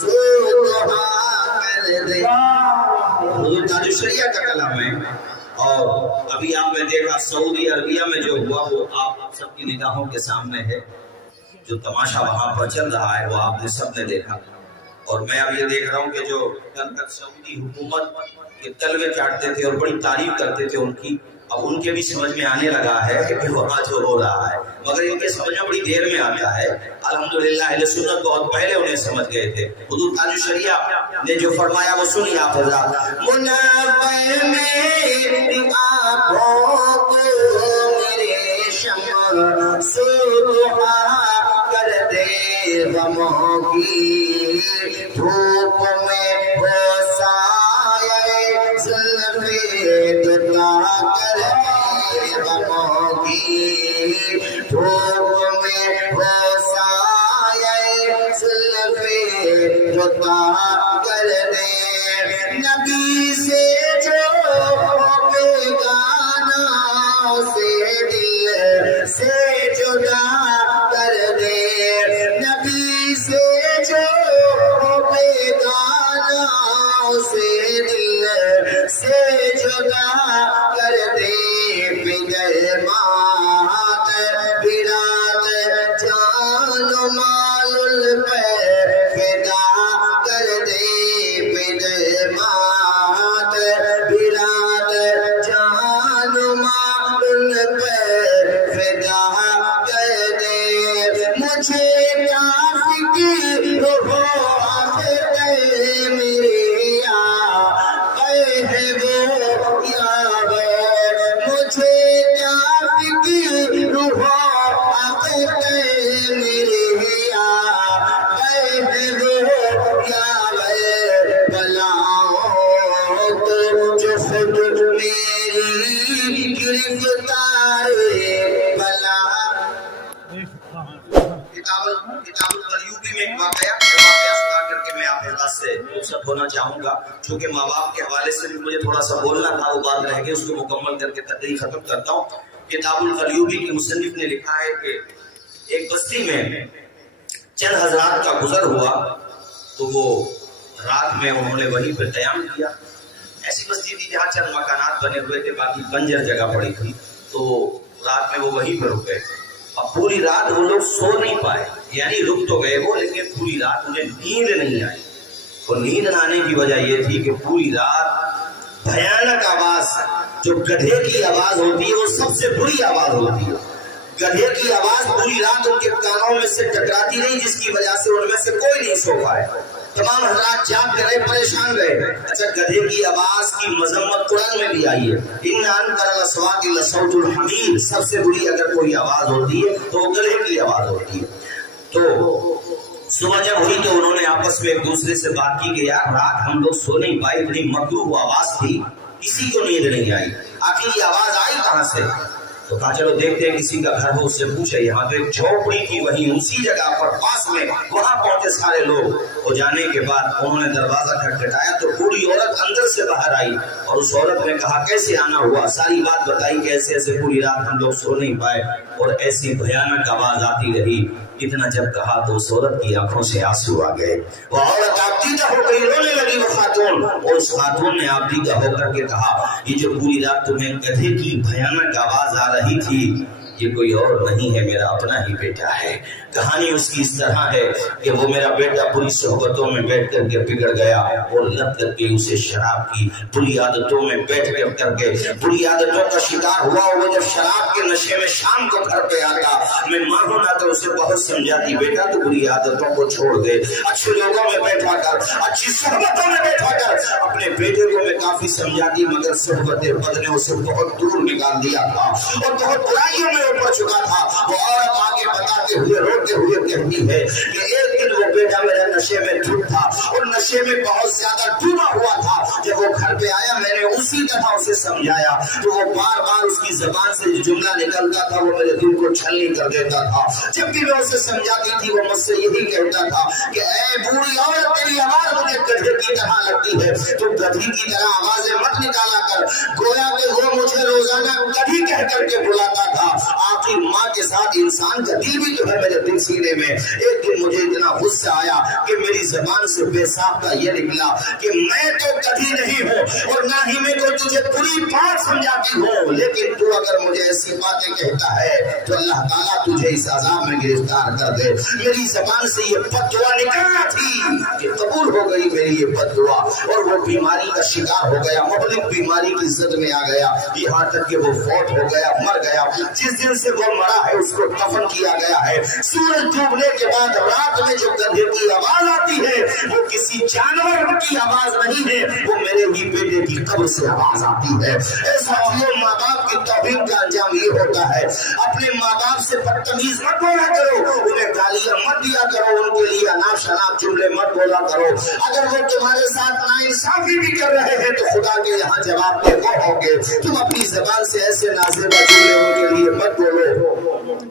سودھا کر دے. حضور تاج الشریعہ کا کلام ہے. اور ابھی آپ نے دیکھا سعودی عربیہ میں جو ہوا وہ آپ سب کی نگاہوں کے سامنے ہے. جو تماشا وہاں پر چل رہا ہے وہ آپ نے سب نے دیکھا. اور میں اب یہ دیکھ رہا ہوں کہ جو کل تک سعودی حکومت کے تلوے چاٹتے تھے اور بڑی تعریف کرتے تھے ان کی، اب ان کے بھی سمجھ میں آنے لگا ہے کہ وہاں جو ہو رہا ہے، مگر ان کے سمجھ میں بڑی دیر میں آتا ہے. الحمدللہ اہل سنت بہت پہلے انہیں سمجھ گئے تھے. حضور تاج الشریعہ نے جو فرمایا وہ سنیے آپ حضرات. منور میری آنکھوں کو میرے شمع سودھا کر دے، غموں کی دھوپ میں وہ سایہ زلف دتا کر دے، غموں کی دھوپ میں وہ سایہ زلف دتا کر دے. نبی سے جو بیگانہ سے دل سے جدا کر دے، نبی سے جو بیگانہ سے دل سے جدا کر دے. بغیر مات برات جان و مال پہ فدا کر دے، بغیر مات برات جان و مال پہ فدا کر دے. مجھے کیا فکر ہو آخر میرے آقا ہے وہ یار، مجھے کیا فکر ہو آخر میرے آقا ہے وہ یار. بلاؤں کو جو خود میری گرفتار بلا. کتاب الغیوبی میں ایک واقعہ سنا کر کے میں آپ حضرات سے رخصت ہونا چاہوں گا. چونکہ ماں باپ کے حوالے سے بھی مجھے تھوڑا سا بولنا تھا، وہ بات رہ گئی، اس کو مکمل کر کے تقریر ختم کرتا ہوں. کتاب الغیوبی کے مصنف نے لکھا ہے کہ ایک بستی میں چند حضرات کا گزر ہوا تو وہ رات میں انہوں نے وہیں پر قیام کیا. ایسی بستی تھی جہاں چند مکانات بنے ہوئے تھے، باقی بنجر جگہ پڑی تھی، تو رات میں وہ وہیں پر رک گئے. اب پوری رات وہ لوگ سو نہیں پائے، یعنی رک تو گئے وہ، لیکن پوری رات انہیں نیند نہیں آئی. اور نیند نہ آنے کی وجہ یہ تھی کہ پوری رات بھیانک آواز، جو گدھے کی آواز ہوتی ہے وہ سب سے بری آواز ہوتی ہے. گدھے کی آواز پوری رات ان کے کانوں میں سے ٹکراتی رہی، جس کی وجہ سے ان میں سے کوئی نہیں سو پائے. تمام حضرات جاگ کر رہے، پریشان رہے. اچھا گدھے کی آواز کی مذمت قرآن میں بھی آئی ہے. ان انکر الاصوات لصوت الحمیر، سب سے بری اگر کوئی آواز ہوتی ہے تو وہ گدھے کی آواز ہوتی ہے. تو صبح جب ہوئی تو انہوں نے آپس میں ایک دوسرے سے بات کی کہ یار رات ہم لوگ سو نہیں پائے، اتنی مکروہ آواز تھی، کسی کو نیند نہیں آئی، آخر یہ آواز آئی کہاں سے؟ تو کہا چلو دیکھتے ہیں کسی کا گھر ہو اس سے پوچھے. یہاں تو ایک جھوپڑی تھی وہیں اسی جگہ پر پاس میں، وہاں پہنچے سارے لوگ. وہ جانے کے بعد انہوں نے دروازہ کھٹکھٹایا تو بوڑھی عورت اندر سے باہر آئی اور اس عورت نے کہا کیسے آنا ہوا، ساری بات بتائی کہ ایسے ایسے پوری رات ہم لوگ سو نہیں پائے اور ایسی بھیانک آواز آتی رہی. اتنا جب کہا تو اس عورت کی آنکھوں سے آنسو آ گئے. وہ عورت آبدیدہ ہو گئی، رونے لگی وہ خاتون. اور اس خاتون نے آبدیدہ ہو کر کے کہا یہ جو پوری رات تمہیں گدھے کی بھیانک آواز آ رہی تھی یہ کوئی اور نہیں ہے، میرا اپنا ہی بیٹا ہے. کہانی اس کی اس طرح ہے کہ وہ میرا بیٹا بری صحبتوں میں بیٹھ کر کے بگڑ گیا اور لت لگ گئی اسے شراب کی، بری عادتوں میں بیٹھ کر کے بری عادتوں کا شکار ہوا. وہ جب شراب کے نشے میں شام کو گھر پہ آتا، میں ماں ہونا تو اسے بہت سمجھاتی بیٹا تو بری عادتوں کو چھوڑ دے، اچھے لوگوں میں بیٹھا کر، اچھی صحبتوں میں بیٹھا کر. اپنے بیٹے کو میں کافی سمجھاتی مگر صحبت بد نے اسے بہت دور نکال دیا تھا اور بہت برائیوں میں اوپر چکا تھا. وہ عورت آگے بتاتے ہوئے روتے ہوئے کہتی ہے کہ ایک دن وہ بیٹا میرا نشے میں ڈوب تھا اور نشے میں بہت زیادہ ڈوبا ہوا تھا. جب وہ گھر پہ آیا میں نے اسی طرح اسے سمجھایا تو وہ بار بار اس کی زبان سے جو جملہ نکلتا تھا وہ میرے دل کو چھلنی کر دیتا تھا. جب بھی میں اسے سمجھاتی تھی وہ مجھ سے یہی کہتا تھا کہ اے بوڑھی عورت تیری آواز مجھے گدھے کی طرح لگتی ہے تو گدھی کی طرح آوازیں مت نکالا کر. گویا کہ وہ مجھے روزانہ گدھی کہہ کر کے بلاتا تھا. آخر ماں کے ساتھ انسان کا دل بھی جو ہے میرے دل سینے میں. ایک دن مجھے اتنا غصہ آیا کہ میری زبان سے بے ساختہ یہ نکلا کہ میں تو گدھی نہیں ہوں اور نہ ہی میں کوئی تجھے بری بات سمجھاتی ہوں, لیکن تو اگر مجھے ایسی باتیں کہتا ہے تو اللہ تعالیٰ تجھے اس عذاب میں گرفتار کر دے. میری زبان سے یہ بد دعا نکلنا تھی کہ قبول ہو گئی میری یہ بد دعا, اور وہ بیماری کا شکار ہو گیا, مہلک بیماری کی زد میں آ گیا, یہاں تک کہ وہ فوت ہو گیا, مر گیا. جس دن سے وہ مرا ہے اس کو دفن کیا گیا ہے. سورج ڈوبنے کے بعد رات میں جو گدھے کی آواز آتی ہے وہ کسی جانور کی آواز نہیں ہے, وہ میرے ہی بیٹے کی قبر سے آواز آتی ہے. ساتھیوں, ماں باپ کی توہین کا انجام یہ ہوتا ہے. اپنے ماں باپ سے بدتمیز مت بولا کرو, انہیں گالیاں مت دیا کرو, ان کے لیے اناپ شناپ جملے مت بولا کرو. اگر وہ تمہارے ساتھ ناانصافی بھی کر رہے ہیں تو خدا کے یہاں جواب دے وہ ہوں گے. تم اپنی زبان سے ایسے نازیبا جملے ان کے لیے مت بولو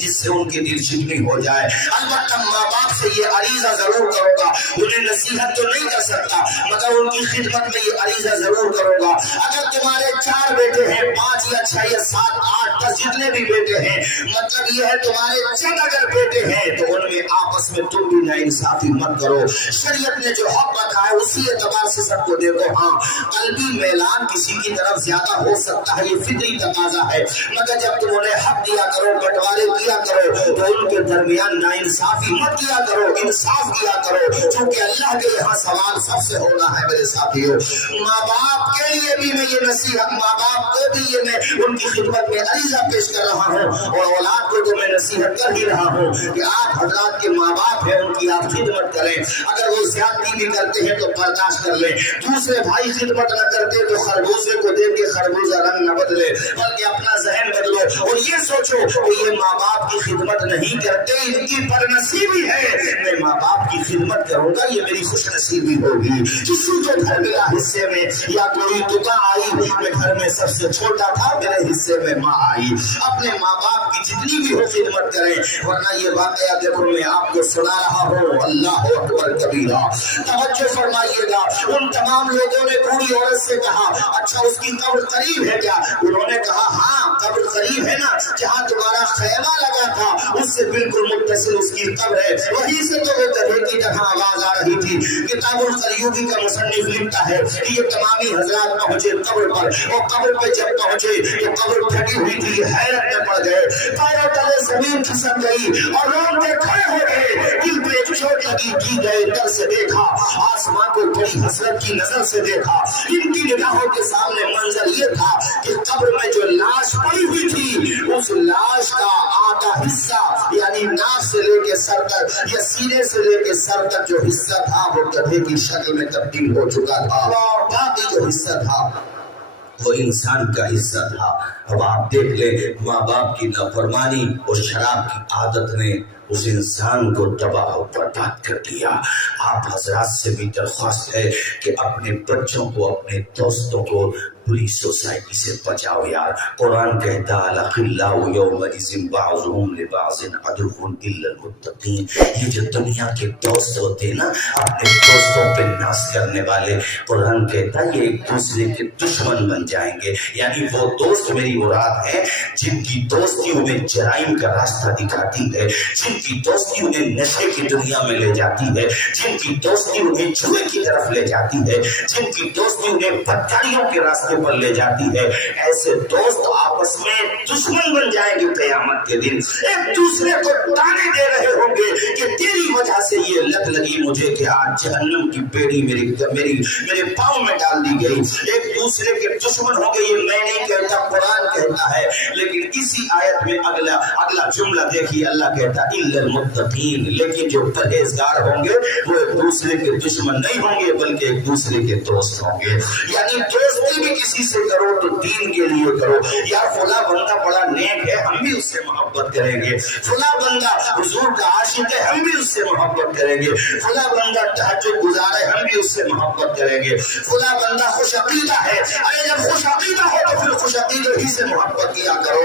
جس سے ان کی دل شکنی ہو جائے. البتہ ماں باپ سے یہ عریضہ ضرور کرو گا, انہیں نصیحت تو نہیں کر سکتا مگر ان کی خدمت میں یہ عریضہ ضرور کرو گا. اگر تمہارے 4 بیٹے ہیں, 5 یا 6 یا 7 8 10 جتنے بھی بیٹے ہیں, مطلب یہ ہے تمہارے چند اگر بیٹے ہیں تو ان میں آپس میں تم بھی ناانصافی مت کرو. شریعت نے جو حق رکھا ہے اسی اعتبار سے سب کو دیکھو. ہاں, قلبی میلان کسی کی طرف زیادہ ہو سکتا ہے, یہ فطری تقاضا ہے, مگر جب تم انہیں حق دیا کرو, بٹوارے کیا کرو تو ان کے درمیان ناانصافی مت کیا کرو, انصاف کیا کرو, چونکہ اللہ کے یہاں سوال سب سے ہونا ہے. میرے ساتھیوں, ماں باپ کے لیے بھی میں یہ نصیحت, ماں باپ کو بھی یہ میں ان کی خدمت میں عریضہ پیش کر رہا ہوں, اور اولاد کو تو میں نصیحت کر ہی رہا ہوں کہ آپ حضرات کے ماں باپ ہیں, ان کی آپ خدمت کریں. اگر وہ زیادتی بھی کرتے ہیں تو برداشت کر لیں. دوسرے بھائی خدمت نہ کرتے تو خربوزے کو دیکھ کے خربوزہ رنگ نہ بدلے, بلکہ اپنا ذہن بدلو اور یہ سوچو کہ یہ ماں باپ کی خدمت نہیں کرتے, ان کی بدنصیبی ہے. میں ماں باپ کی خدمت کروں گا, یہ میری خوش نصیبی ہوگی. کسی کو گھر ملا حصے میں یا کوئی دکا آئی, میں گھر میں سب سے چھوٹا تھا, میرے حصے میں ماں آئی. اپنے ماں باپ کی جتنی بھی ہو خدمت کریں, ورنہ یہ واقعہ دیکھو میں آپ کو سنا رہا ہوں. اللہ اکبر کبیرہ. توجہ فرمائیے گا. ان تمام لوگوں نے بوڑھی عورت سے کہا, اچھا اس کی قبر قریب ہے کیا؟ انہوں نے کہا ہاں قبر قریب ہے نا, جہاں تمہارا خیمہ لگا تھا اس سے بالکل متصل اس کی قبر ہے, وہیں سے تو وہ گدھے کی طرح آواز آ رہی تھی. کتاب القریوبی کا مصنف لکھتا ہے یہ تمامی حضرات پہنچے قبر پر, اور قبر پہ جب پہنچے تو قبر پھٹی ہوئی تھی, حیرت میں پڑ گئے, پیروں تلے زمین کھسک گئی اور روم کے کھڑے ہو گئے. دل پہ ایک چوٹ لگی, کی گئے در سے دیکھا, آسمان کو بڑی حسرت کی نظر سے دیکھا. ان کی نگاہوں کے سامنے منظر یہ تھا کہ قبر میں جو لاش پڑی ہوئی تھی اس لاش کا آدھا حصہ یعنی ناف سے لے کے سر تک یا سینے سے لے کے سر تک جو حصہ تھا وہ گدھے کی شکل میں تبدیل ہو چکا تھا, باقی جو حصہ تھا وہ انسان کا حصہ تھا. اب آپ دیکھ لیں, ماں باپ کی نافرمانی اور شراب کی عادت نے اس انسان کو تباہ و برباد کر دیا. آپ حضرات سے بھی درخواست ہے کہ اپنے بچوں کو, اپنے دوستوں کو بری سوسائٹی سے بچاؤ یار. قرآن کہتا الاخلاء یومئذ بعضهم لبعض عدو الا المتقین. یہ جو دنیا کے دوست ہوتے ہیں نا, اپنے دوستوں پہ ناز کرنے والے, قرآن کہتا یہ ایک دوسرے کے دشمن بن جائیں گے. یعنی وہ دوست میری مراد ہے جن کی دوستی انہیں جرائم کا راستہ دکھاتی ہے, جن کی دوستی انہیں نشے کی دنیا میں لے جاتی ہے, جن کی دوستی انہیں جوئے کی طرف لے جاتی ہے, جن کی دوستی انہیں بدکاریوں کے راستے پر لے جاتی ہے. ایسے دوست آپس میں دشمن بن جائیں گے قیامت کے دن, ایک دوسرے کو تانے دے رہے ہوں گے کہ تیری وجہ سے یہ لت لگی مجھے کہ آج جہنم کی بیڑی میرے پاؤں میں ڈال دی گئی. ایک دوسرے کے دشمن ہوں گے, یہ میں نہیں کہتا, قرآن کہتا ہے. لیکن اسی آیت میں اگلا جملہ دیکھیے, اللہ کہتا الا المتقین, لیکن جو پرہیزگار ہوں گے وہ ایک دوسرے کے دشمن نہیں ہوں گے بلکہ ایک دوسرے کے دوست ہوں گے. یعنی دوستی بھی کسی سے کرو تو دین کے لیے کرو. یار فلاں بندہ بڑا نیک ہے, ہم بھی اس سے محبت کریں گے. فلاں بندہ حضور کا عاشق ہے, ہم بھی اس سے محبت کریں گے. فلاں بندہ تہجد گزار ہے, ہم بھی اس سے محبت کریں گے. فلاں بندہ خوش عقیدہ ہے, ارے جب خوش عقیدہ ہو تو پھر خوش عقیدہ ہی سے محبت کیا کرو.